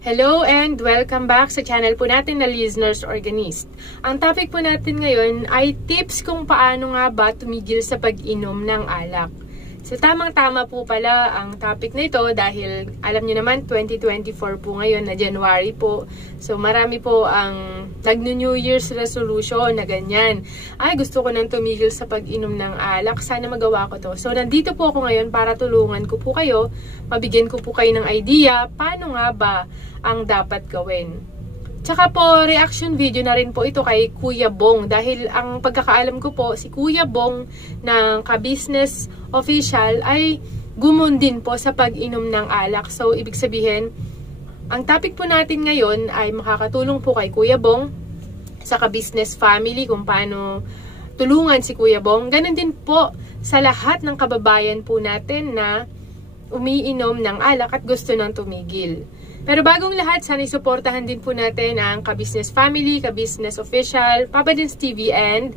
Hello and welcome back sa channel po natin na Listeners Organist. Ang topic po natin ngayon ay tips kung paano nga ba tumigil sa pag-inom ng alak. So tamang-tama po pala ang topic na ito dahil alam niyo naman 2024 po ngayon na January po. So marami po ang nagno-New Year's resolution na ganyan. Ay gusto ko nang tumigil sa pag-inom ng alak, sana magawa ko to. So nandito po ako ngayon para tulungan ko po kayo, mabigyan ko po kayo ng idea paano nga ba ang dapat gawin. Tsaka po, reaction video na rin po ito kay Kuya Bong dahil ang pagkakaalam ko po, si Kuya Bong ng Ka-Business Official ay gumundin po sa pag-inom ng alak. So, ibig sabihin, ang topic po natin ngayon ay makakatulong po kay Kuya Bong sa Ka-Business Family kung paano tulungan si Kuya Bong. Ganon din po sa lahat ng kababayan po natin na umiinom ng alak at gusto nang tumigil. Pero bagong lahat, sana isuportahan din po natin ang Ka-Business Family, Ka-Business Official, Papa Dins TV, and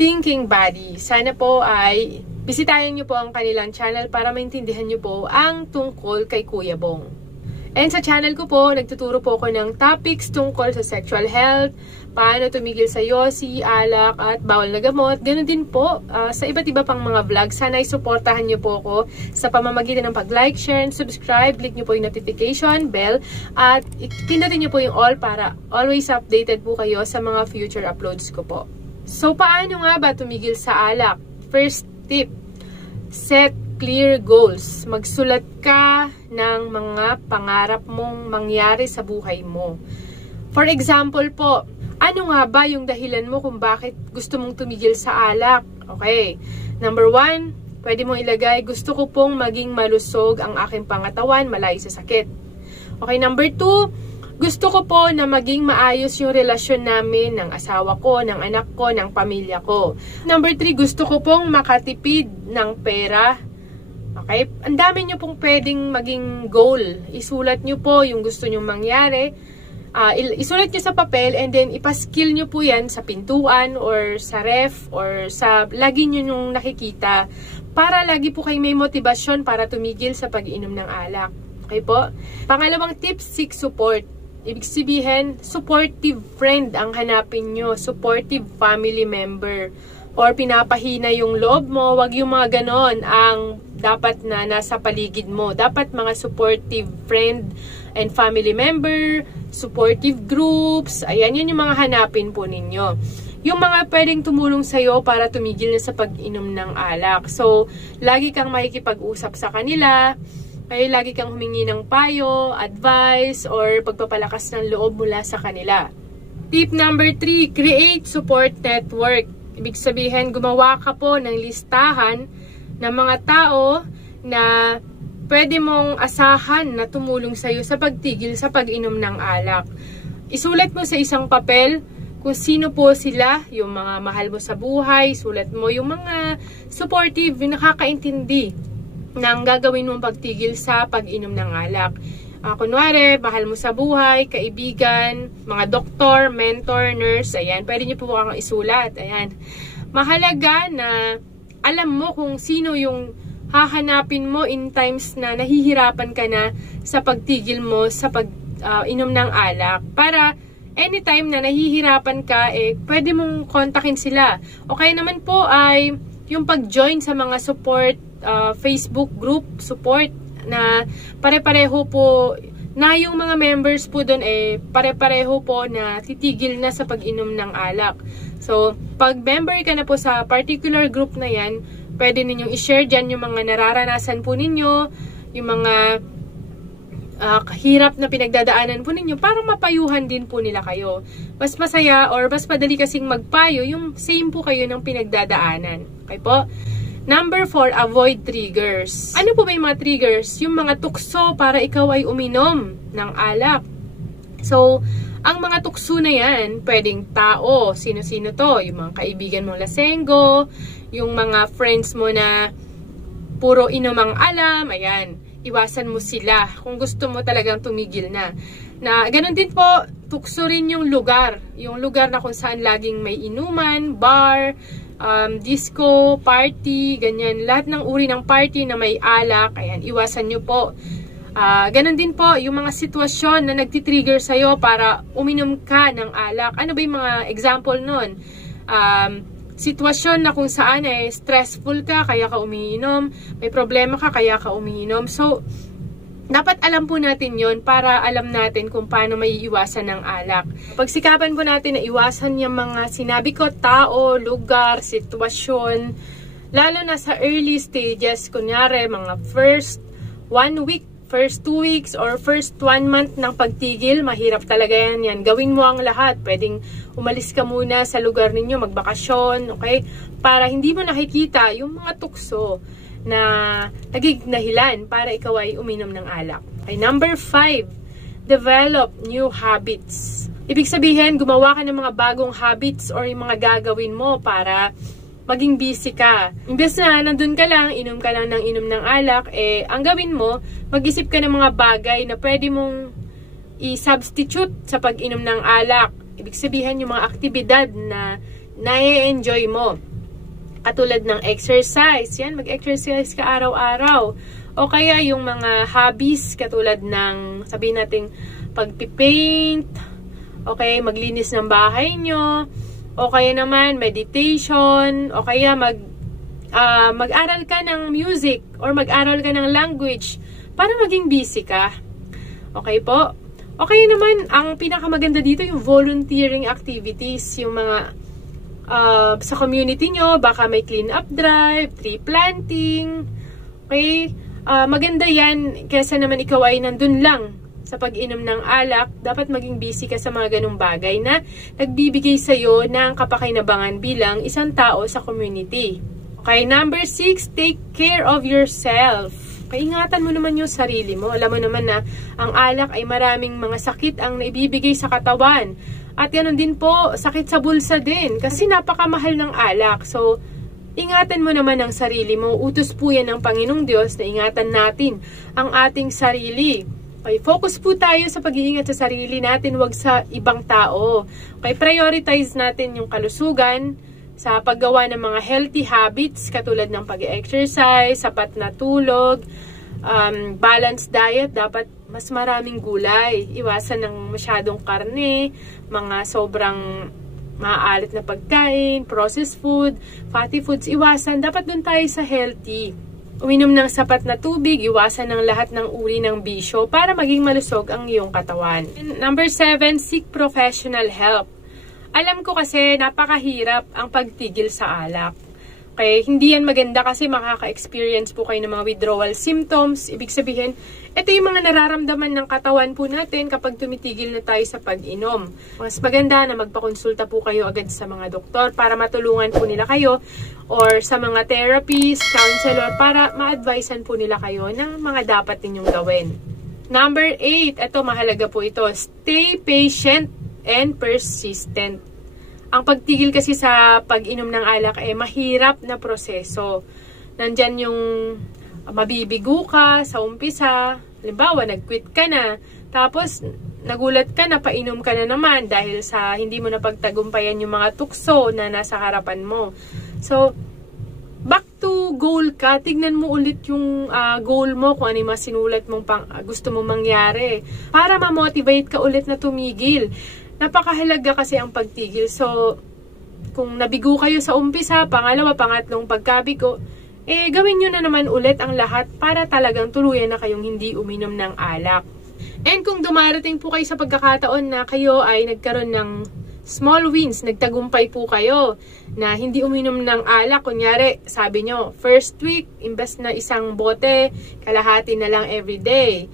Thinking Body. Sana po ay bisitahin nyo po ang kanilang channel para maintindihan nyo po ang tungkol kay Kuya Bong. And sa channel ko po, nagtuturo po ako ng topics tungkol sa sexual health, paano tumigil sa yosi, alak, at bawal na gamot. Ganun din po sa iba't iba pang mga vlog. Sana isuportahan nyo po ako sa pamamagitan ng pag-like, share, and subscribe. Click nyo po yung notification bell at pindutin nyo po yung all para always updated po kayo sa mga future uploads ko po. So, paano nga ba tumigil sa alak? First tip, set clear goals. Magsulat ka ng mga pangarap mong mangyari sa buhay mo. For example po, ano nga ba yung dahilan mo kung bakit gusto mong tumigil sa alak? Okay. Number 1, pwede mong ilagay, gusto ko pong maging malusog ang aking pangatawan, malayo sa sakit. Okay. Number 2, gusto ko po na maging maayos yung relasyon namin ng asawa ko, ng anak ko, ng pamilya ko. Number 3, gusto ko pong makatipid ng pera. Okay? Ang dami nyo pong pwedeng maging goal. Isulat nyo po yung gusto nyo mangyari. Isulat nyo sa papel and then ipaskill nyo po yan sa pintuan or sa ref or sa lagi nyo yung nakikita para lagi po kayo may motivasyon para tumigil sa pag-inom ng alak. Okay po? Pangalawang tip, seek support. Ibig sabihin, supportive friend ang hanapin nyo. Supportive family member. Or pinapahina yung loob mo, wag yung mga ganon ang dapat na nasa paligid mo. Dapat mga supportive friend and family member, supportive groups, ayan, yun yung mga hanapin po ninyo. Yung mga pwedeng tumulong sa'yo para tumigil na sa pag-inom ng alak. So, lagi kang makikipag-usap sa kanila, ay lagi kang humingi ng payo, advice, or pagpapalakas ng loob mula sa kanila. Tip number 3, create support network. Ibig sabihin, gumawa ka po ng listahan ng mga tao na pwede mong asahan na tumulong sa'yo sa pagtigil sa pag-inom ng alak. Isulat mo sa isang papel kung sino po sila, yung mga mahal mo sa buhay. Sulat mo yung mga supportive, yung nakakaintindi ng gagawin mong pagtigil sa pag-inom ng alak. Kunwari, mahal mo sa buhay, kaibigan, mga doktor, mentor, nurse, ayan, pwede nyo po kang isulat, ayan. Mahalaga na alam mo kung sino yung hahanapin mo in times na nahihirapan ka na sa pagtigil mo sa pag-inom ng alak. Para anytime na nahihirapan ka, pwede mong kontakin sila. Okay naman po ay yung pag-join sa mga support, Facebook group, support, na pare-pareho po na yung mga members po doon pare-pareho po na titigil na sa pag-inom ng alak. So, pag member ka na po sa particular group na yan, pwede ninyong i-share dyan yung mga nararanasan po ninyo, yung mga kahirap na pinagdadaanan po ninyo para mapayuhan din po nila kayo. Mas masaya or mas madali kasing magpayo yung same po kayo ng pinagdadaanan. Okay po? Number 4, avoid triggers. Ano po ba yung mga triggers? Yung mga tukso para ikaw ay uminom ng alak. So, ang mga tukso na yan, pwedeng tao, sino-sino to? Yung mga kaibigan mong lasenggo, yung mga friends mo na puro inom ang alam, ayan, iwasan mo sila kung gusto mo talagang tumigil na. Ganun din po, tukso rin yung lugar na kung saan laging may inuman, bar, disco, party, ganyan. Lahat ng uri ng party na may alak, ayan, iwasan nyo po. Ganon din po, yung mga sitwasyon na nagtitrigger sa'yo para uminom ka ng alak. Ano ba yung mga example nun? Sitwasyon na kung saan stressful ka, kaya ka umiinom. May problema ka, kaya ka umiinom. So, dapat alam po natin yon para alam natin kung paano maiiwasan ng alak. Pagsikapan po natin na iwasan yung mga sinabi ko, tao, lugar, sitwasyon. Lalo na sa early stages, kunyari mga first 1 week, first 2 weeks, or first 1 month ng pagtigil, mahirap talaga yan. Gawin mo ang lahat. Pwedeng umalis ka muna sa lugar ninyo, magbakasyon, okay? Para hindi mo nakikita yung mga tukso na nagiging dahilan para ikaw ay uminom ng alak. Okay, number 5, develop new habits. Ibig sabihin, gumawa ka ng mga bagong habits or yung mga gagawin mo para maging busy ka. Imbes na nandun ka lang, inom ka lang ng inom ng alak, ang gawin mo, mag-isip ka ng mga bagay na pwede mong i-substitute sa pag-inom ng alak. Ibig sabihin, yung mga aktibidad na na-enjoy mo. Katulad ng exercise. Yan, mag-exercise ka araw-araw. O kaya yung mga hobbies, katulad ng, sabihin natin, pagpipaint, okay, maglinis ng bahay nyo, o kaya naman meditation, o kaya mag-aral ka ng music or mag-aral ka ng language para maging busy ka. Okay po? O kaya naman, ang pinakamaganda dito yung volunteering activities, yung mga sa community nyo, baka may clean up drive, tree planting. Okay? Maganda yan kaysa naman ikaw ay nandun lang sa pag-inom ng alak. Dapat maging busy ka sa mga ganung bagay na nagbibigay sa'yo ng kapakinabangan bilang isang tao sa community. Okay, number 6, take care of yourself. Kaingatan mo naman yung sarili mo. Alam mo naman na ang alak ay maraming mga sakit ang naibibigay sa katawan. At ganoon din po, sakit sa bulsa din. Kasi napakamahal ng alak. So, ingatan mo naman ang sarili mo. Utos po yan ng Panginoong Diyos na ingatan natin ang ating sarili. Okay, focus po tayo sa pag-iingat sa sarili natin, wag sa ibang tao. Okay, prioritize natin yung kalusugan sa paggawa ng mga healthy habits katulad ng pag-exercise, sapat na tulog, balanced diet, dapat mas maraming gulay, iwasan ng masyadong karne, mga sobrang maalat na pagkain, processed food, fatty foods, iwasan. Dapat dun tayo sa healthy. Uminom ng sapat na tubig, iwasan ng lahat ng uri ng bisyo para maging malusog ang iyong katawan. Number 7, seek professional help. Alam ko kasi napakahirap ang pagtigil sa alak. Okay, hindi yan maganda kasi makaka-experience po kayo ng mga withdrawal symptoms. Ibig sabihin, ito yung mga nararamdaman ng katawan po natin kapag tumitigil na tayo sa pag-inom. Mas maganda na magpakonsulta po kayo agad sa mga doktor para matulungan po nila kayo or sa mga therapist, counselor para ma-advisean po nila kayo ng mga dapat ninyong gawin. Number 8, ito mahalaga po ito, stay patient and persistent. Ang pagtigil kasi sa pag-inom ng alak ay mahirap na proseso. Nandyan yung mabibigo ka sa umpisa. Halimbawa, nag-quit ka na. Tapos, nagulat ka na, painom ka na naman dahil sa hindi mo napagtagumpayan yung mga tukso na nasa harapan mo. So, back to goal ka. Tignan mo ulit yung goal mo, kung ano yung sinulat mong gusto mong mangyari. Para ma-motivate ka ulit na tumigil. Napakahalaga kasi ang pagtigil. So, kung nabigo kayo sa umpisa, pangalawa, pangatlong pagkabigo, gawin nyo na naman ulit ang lahat para talagang tuluyan na kayong hindi uminom ng alak. And kung dumarating po kayo sa pagkakataon na kayo ay nagkaroon ng small wins, nagtagumpay po kayo na hindi uminom ng alak, kunyari, sabi nyo, first week, imbes na isang bote, kalahati na lang everyday.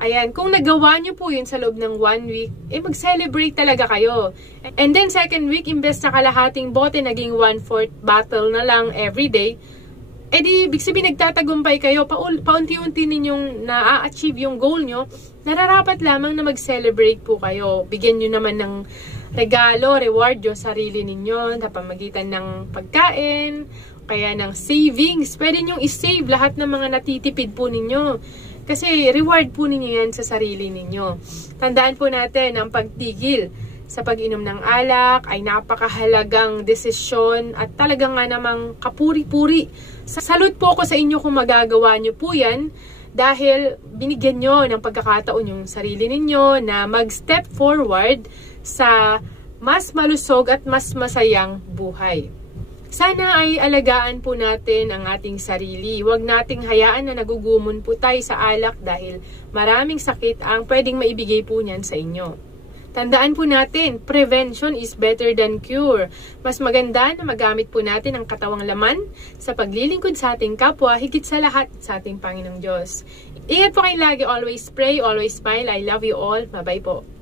Ayan, kung nagawa nyo po yun sa loob ng 1 week, mag-celebrate talaga kayo. And then second week, imbes na kalahating bote, naging 1/4 bottle na lang everyday, di, ibig sabihin, nagtatagumpay kayo, paunti-unti ninyong na-achieve yung goal nyo, nararapat lamang na mag-celebrate po kayo. Bigyan nyo naman ng regalo, reward yung sarili ninyo, sa pamagitan ng pagkain, kaya ng savings. Pwede nyong isave lahat ng mga natitipid po ninyo. Kasi reward po ninyo yan sa sarili ninyo. Tandaan po natin, ang pagtigil sa pag-inom ng alak ay napakahalagang desisyon at talagang nga namang kapuri-puri. Salute po ako sa inyo kung magagawa nyo po yan dahil binigyan nyo ng pagkakataon yung sarili ninyo na mag-step forward sa mas malusog at mas masayang buhay. Sana ay alagaan po natin ang ating sarili. Huwag nating hayaan na nagugumon po tayo sa alak dahil maraming sakit ang pwedeng maibigay po niyan sa inyo. Tandaan po natin, prevention is better than cure. Mas maganda na magamit po natin ang katawang laman sa paglilingkod sa ating kapwa, higit sa lahat sa ating Panginoong Diyos. Ingat po kayo lagi, always pray, always smile. I love you all. Bye-bye po.